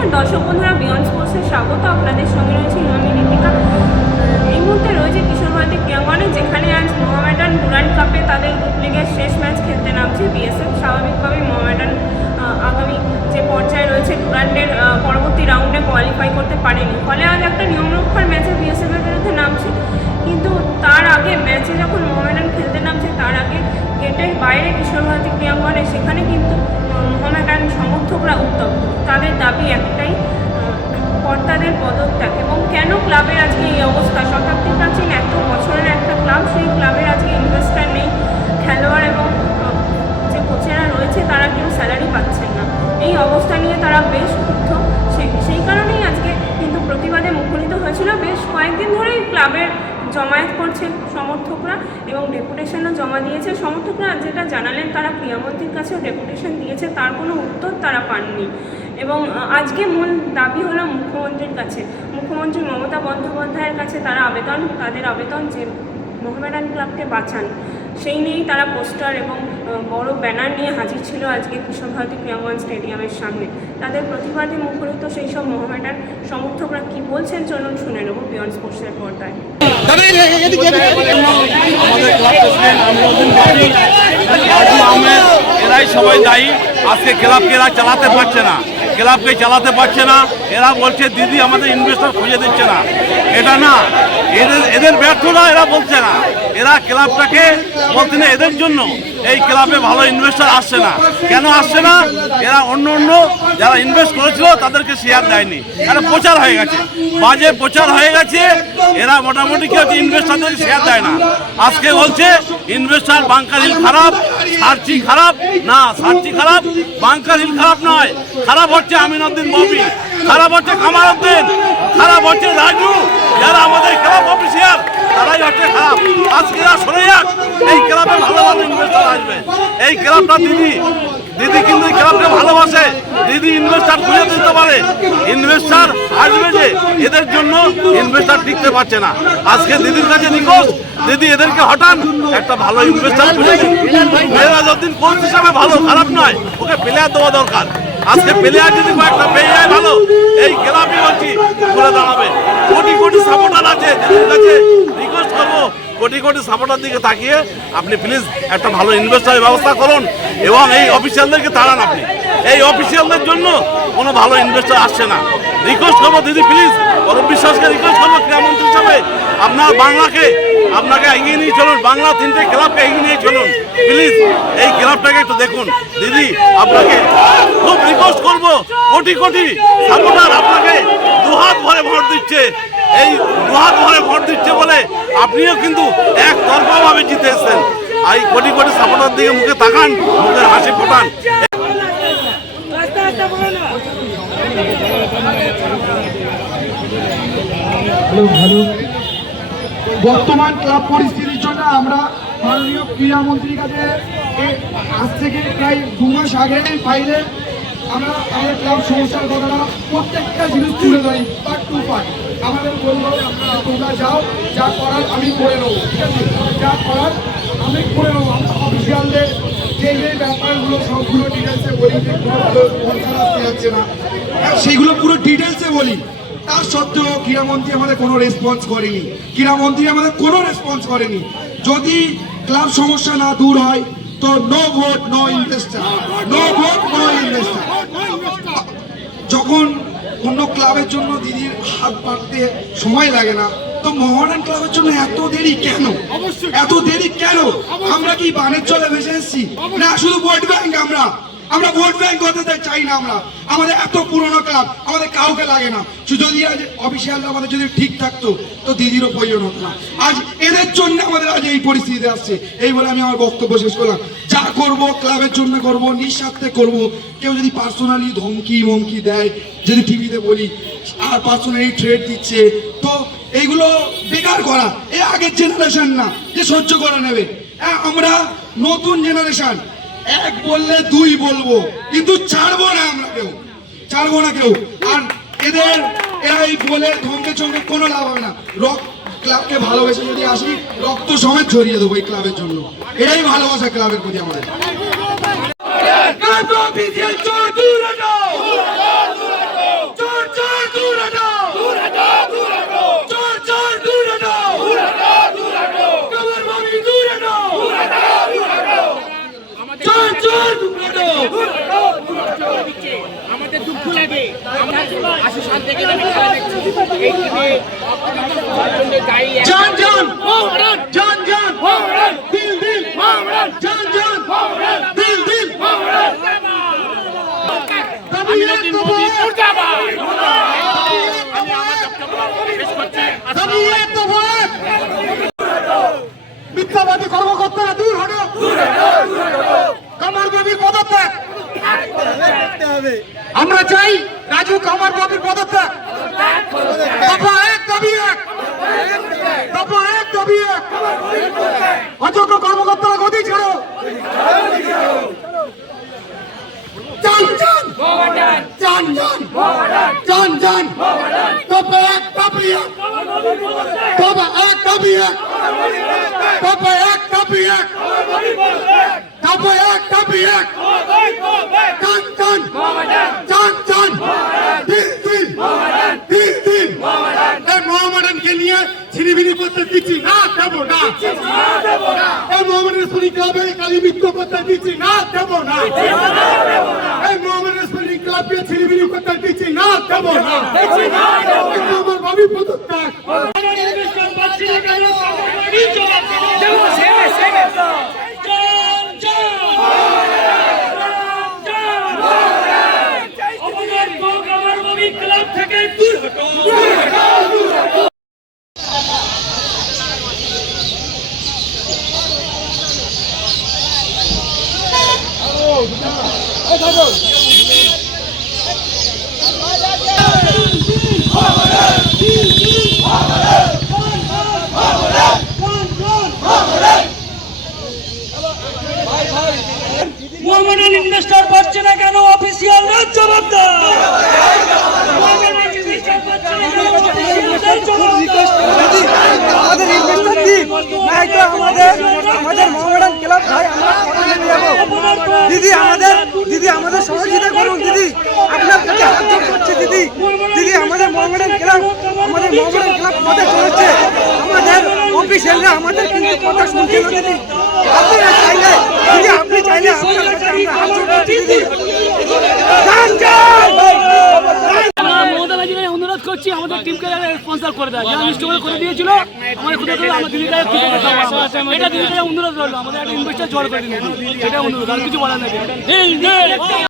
নমস্কার, দর্শক বন্ধুরা বিয়ন্ড স্পোর্টসে স্বাগত। আপনাদের সঙ্গে রয়েছে ইমামি ঋতিকা এই মুহূর্তে রয়েছে কিশোর ভারতী ক্রিয়াঙ্গনে, যেখানে আজ মোহামেডান ডুরান্ড কাপে তাদের গ্রুপ লিগের শেষ ম্যাচ খেলতে নামছে বিএসএফ স্বাভাবিকভাবেই মোহামেডান আগামী যে পর্যায়ে রয়েছে ডুরান্ডের পরবর্তী রাউন্ডে কোয়ালিফাই করতে পারেনি। ফলে আজ একটা নিয়মরক্ষার ম্যাচে বিএসএফ এর বিরুদ্ধে নামছে। কিন্তু তার আগে ম্যাচে যখন মোহামেডান খেলতে নামছে, তার আগে গেটের বাইরে কিশোর ভারতী ক্রিয়াঙ্গনে, সেখানে কিন্তু মোহামেডান সমর্থকরা উত্তপ্ত। তাদের দাবি একটাই কর্তাদের পদত্যাগ। এবং কেন ক্লাবের আজকে এই অবস্থা? শতাব্দী প্রাচীন এত বছরের একটা ক্লাব, সেই ক্লাবের আজকে ইনভেস্টার নেই। খেলোয়াড় এবং যে কোচেরা রয়েছে, তারা কেউ স্যালারি পাচ্ছেন না। এই অবস্থা নিয়ে তারা বেশ ক্ষুব্ধ। সেই কারণেই আজকে কিন্তু প্রতিবাদে মুখরিত হয়েছিল। বেশ কয়েকদিন ধরেই ক্লাবের জমায়েত করছে সমর্থকরা এবং ডেপুটেশনও জমা দিয়েছে। সমর্থকরা যেটা জানালেন, তারা ক্রিয়ামন্ত্রীর কাছেও ডেপুটেশন দিয়েছে, তার কোনো উত্তর তারা পাননি। এবং আজকে মূল দাবি হলো মুখ্যমন্ত্রীর কাছে। মুখ্যমন্ত্রী মমতা বন্দ্যোপাধ্যায়ের কাছে তারা আবেদন তাদের আবেদন যে মোহামেডান ক্লাবকে বাঁচান সেই নিয়েই তারা পোস্টার এবং বড় ব্যানার নিয়ে হাজির ছিল আজকে কিশোর ভারতী ক্রিয়াঙ্গন স্টেডিয়ামের সামনে। তাদের প্রতিবাদে মুখরিত সেই সব মোহামেডান সমর্থকরা কি বলছেন চলুন শুনে নেব বিয়ন্ড স্পোর্টসের পর্দায়। এরাই সবাই দায়ী। আজকে ক্লাবকে এরা চালাতে পারছে না। ক্লাবকে চালাতে পারছে না। এরা বলছে, দিদি, আমাদের ইনভেস্টর খুঁজে দিচ্ছে না। এটা না। এদের এদের ব্যর্থ না, এরা বলছে না। এরা ক্লাবটাকে বলছে না এদের জন্য। এই ক্লাবে ভালো ইনভেস্টর আসছে না। কেন আসছে না? এরা অন্য অন্য যারা ইনভেস্ট করেছিল তাদেরকে শেয়ার দেয়নি। এটা প্রচার হয়ে গেছে। বাজে প্রচার হয়ে গেছে, এরা মোটামুটি কি হচ্ছে ইনভেস্টারদের শেয়ার দেয় না। আজকে বলছে ইনভেস্টার বাংকার হিল খারাপ, সার্চি খারাপ। না, সার্চি খারাপ বাংকার হিল খারাপ নয়। খারাপ হচ্ছে আমিন আমিনুদ্দিন ববি, খারাপ হচ্ছে কামাল উদ্দিন খারাপ হচ্ছে রাজু। যারা আমাদের ক্লাব অফিসিয়াল তারাই হচ্ছে খারাপ। আজকে এরা সরে যাক, এই ক্লাবে ভালো ভালো ইনভেস্টার আসবে। এই ক্লাবটা দিদি দিদি কিন্তু এই ক্লাবকে ভালোবাসে। দিদি ইনভেস্টার খুঁজে দিতে পারে। ইনভেস্টার আসবে যে এদের জন্য ইনভেস্টার টিকতে পারছে না। আজকে দিদির কাছে নিকোষ দিদি এদেরকে হটান। একটা ভালো ইনভেস্টার খুঁজে দিন। মেয়েরা যতদিন কোচ হিসাবে ভালো, খারাপ নয়, ওকে প্লেয়ার দেওয়া দরকার। আজকে প্লেয়ার যদি কয়েকটা পেয়ে যায় ভালো, এই ক্লাবই বলছি ঘুরে দাঁড়াবে। কোটি কোটি সাপোর্টার আছে, দিদির কাছে রিকোয়েস্ট করব। কোটি কোটি সাপোর্টার দিকে তাকিয়ে আপনি প্লিজ একটা ভালো ইনভেস্টারের ব্যবস্থা করুন এবং এই অফিসিয়ালদেরকে তাড়ান আপনি। এই অফিসিয়ালদের জন্য কোনো ভালো ইনভেস্টার আসছে না। রিকোয়েস্ট করব, দিদি প্লিজ অরূপ বিশ্বাসকে রিকোয়েস্ট করব ক্রীড়ামন্ত্রী হিসাবে। আপনার বাংলাকে, আপনাকে এগিয়ে নিয়ে চলুন, বাংলা তিনটে ক্লাবকে এগিয়ে নিয়ে চলুন। প্লিজ এই ক্লাবটাকে একটু দেখুন। দিদি, আপনাকে খুব রিকোয়েস্ট করব, কোটি কোটি সাপোর্টার আপনাকে দুহাত ভরে ভোট দিচ্ছে। এই দুহাত ভরে ভোট দিচ্ছে বলে আপনিও কিন্তু এক তরফাভাবে জিতে এসেছেন। আর এই কোটি কোটি সাপোর্টার দিকে মুখে তাকান, মুখের হাসি ফোটান। বর্তমান ক্লাব পরিস্থিতির জন্য আমরা মাননীয় ক্রীড়ামন্ত্রীর কাছে আজ থেকে প্রায় দু মাস আগে ফাইলে আমরা আমাদের ক্লাব সমস্যার কথাটা প্রত্যেকটা জিনিস তুলে ধরি পার্ট টু পার্ট আমাদের বলব যে তোমরা যাও, যা করার আমি করে নেব। ঠিক আছে? যা করার আমি করে নেব। আমরা অফিসিয়ালদের যে যে ব্যাপারগুলো সবগুলো ডিটেলসে বলি, যে ভালো আসতে যাচ্ছে না সেগুলো পুরো ডিটেলসে বলি। তার সত্ত্বেও ক্রীড়ামন্ত্রী আমাদের কোনো রেসপন্স করেনি। ক্রীড়ামন্ত্রী আমাদের কোনো রেসপন্স করেনি। যদি ক্লাব সমস্যা না দূর হয়, তো no vote no investor no vote no investor অন্য ক্লাবের জন্য দিদির হাত পাড়তে সময় লাগে না। তো মোহনবাগান ক্লাবের জন্য এত দেরি কেন? এত দেরি কেন? আমরা কি বানের জলে ভেসে এসেছি? না শুধু ভোট ব্যাংক আমরা। আমরা ভোট ব্যাংক হতে চাই- চাই না আমরা। আমাদের এত পুরনো ক্লাব আমাদের কাউকে লাগে না। যদি আজ অফিসিয়াল আমাদের যদি ঠিক থাকতো তো দিদিরও প্রয়োজন হতো না। আজ এদের জন্য আমাদের আজ এই পরিস্থিতিতে আসছে। এই বলে আমি আমার বক্তব্য শেষ করলাম। যা করব ক্লাবের জন্য করব নিঃস্বার্থে করব। কেউ যদি পার্সোনালি ধমকি মমকি দেয় যদি টিভিতে বলি আর পার্সোনালি ট্রেড দিচ্ছে তো এইগুলো বেকার করা। এ আগের জেনারেশন না যে সহ্য করে নেবে। হ্যাঁ, আমরা নতুন জেনারেশন এক বললে দুই বলব, কিন্তু ছাড়বো না আমরা কেউ। ছাড়বো না কেউ। আর এদের, এরা এই বলে ধমকে চমকে কোনো লাভ হবে না। রক্ত ক্লাবকে ভালোবেসে যদি আসি, রক্ত সমেত ছড়িয়ে দেবো এই ক্লাবের জন্য। এটাই ভালোবাসা ক্লাবের প্রতি আমাদের। আমাদের দুঃখ লাগে। আমরা আশি সাল থেকে আমি খেলা দেখছি এই টিমে দায়ী এক- জান জান। জান জান। দিল দিল। জান জান। দিল দিল। তবিয়ত তবিয়ত মুর্দাবাদ! তবিয়ত তবিয়ত মিথ্যাবাদী কর্মকর্তারা দূর হটো কামার বাবির পদত্যাগ। আমরা চাই রাজু কামার বাবির পদত্যাগ। দফা এক এক। এক এক। অযোগ্য কর্মকর্তারা গদি ছাড়ো। চান এক দাবি এক। এক এক দাবি এক দফা এক দাবি এক চান চান চান। দিল দিল দিল দিল এই মোহামেডানকে নিয়ে ছিনিবিনি করতে দিচ্ছি না, দেবো না। এই মোহামেডান স্পোর্টিং ক্লাবে কালী মৃত্যু করতে দিচ্ছি না, দেবো না। এই মোহামেডান স্পোর্টিং ক্লাবকে ছিনিবিনি করতে দিচ্ছি না, দেবো না। আমার ভাবি পদত্যাগ মোহামেডান ইনভেস্টর পাচ্ছে না কেন অফিসিয়াল জবাব দাও মোহামেডান ইনভেস্টর পাচ্ছে না কেন অফিসিয়াল জবাব দাও আমাদের ইনভেস্টার দিন নাই তো আমাদের আমাদের মোহামেডান ক্লাব ভাই আমরা কত দিন যাব দিদি আমাদের দিদি আমাদের সহযোগিতা করুন দিদি আপনার কাছে হাত জোড় করছে দিদি দিদি আমাদের মোহামেডান ক্লাব আমাদের মোহামেডান ক্লাব কথা চলেছে আমাদের অফিসিয়ালরা আমাদের কিন্তু কথা শুনছিল দিদি। আপনারা চাইলে, দিদি, আপনি চাইলে অনুরোধ করছি, আমাদের টিমকে স্পন্সর করে দেয়। যারা মিষ্টি করে দিয়েছিল এটা অনুরোধ রইল, আমাদের একটা ইনভেস্টার জোর করে দিন। এটা অনুরোধ, আর কিছু বলার নেই।